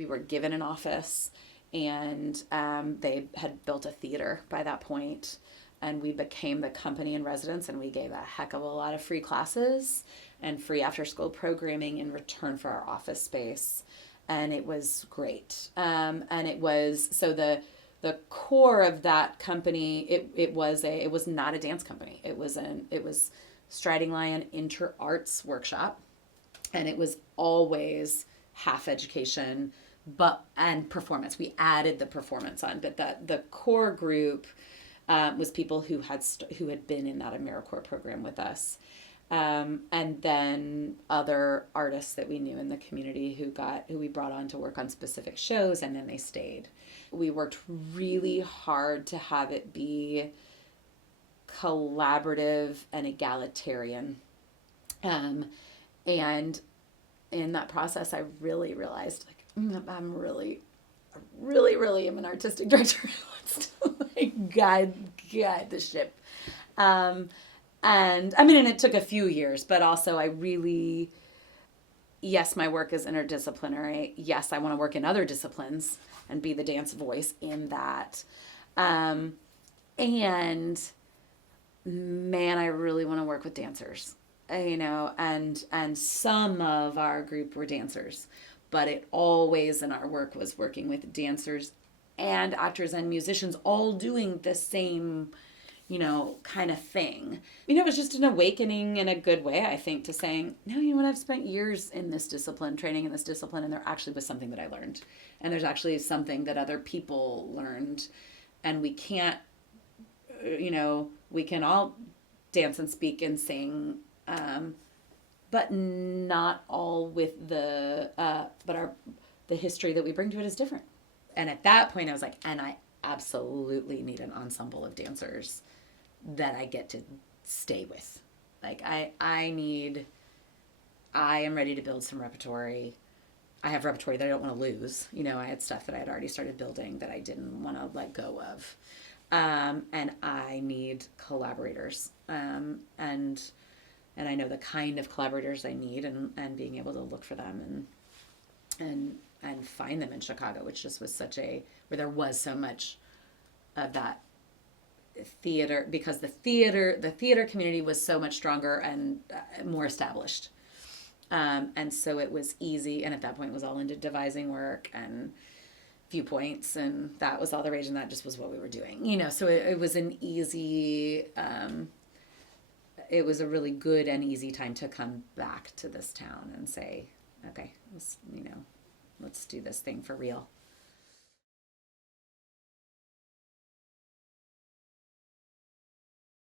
We were given an office, and they had built a theater by that point, and we became the company in residence, and we gave a heck of a lot of free classes and free after school programming in return for our office space. And it was great. And it was, so the core of that company, it was not a dance company. It was Striding Lion Inter Arts Workshop, and it was always half education, and performance. We added the performance on, but the core group was people who had been in that AmeriCorps program with us, and then other artists that we knew in the community who we brought on to work on specific shows, and then they stayed. We worked really hard to have it be collaborative and egalitarian, and in that process, I really realized, like, I'm really, really am an artistic director who wants to, like, guide the ship. And I mean, and it took a few years, but also yes, my work is interdisciplinary. Yes, I want to work in other disciplines and be the dance voice in that. And man, I really want to work with dancers. And some of our group were dancers, but it always in our work was working with dancers and actors and musicians all doing the same, kind of thing. It was just an awakening in a good way, I think, to saying, no, you know what, I've spent years in this discipline, training in this discipline, and there actually was something that I learned. And there's actually something that other people learned. And we can't, we can all dance and speak and sing, but not all with the history that we bring to it is different. And at that point I was like, and I absolutely need an ensemble of dancers that I get to stay with. Like I am ready to build some repertory. I have repertory that I don't want to lose. I had stuff that I had already started building that I didn't want to let go of. And I need collaborators. And I know the kind of collaborators I need, and being able to look for them and find them in Chicago, which just was where there was so much of that theater, because the theater community was so much stronger and more established. And so it was easy, and at that point it was all into devising work and viewpoints, and that was all the rage, and that just was what we were doing. So it was an easy, it was a really good and easy time to come back to this town and say, okay, let's do this thing for real.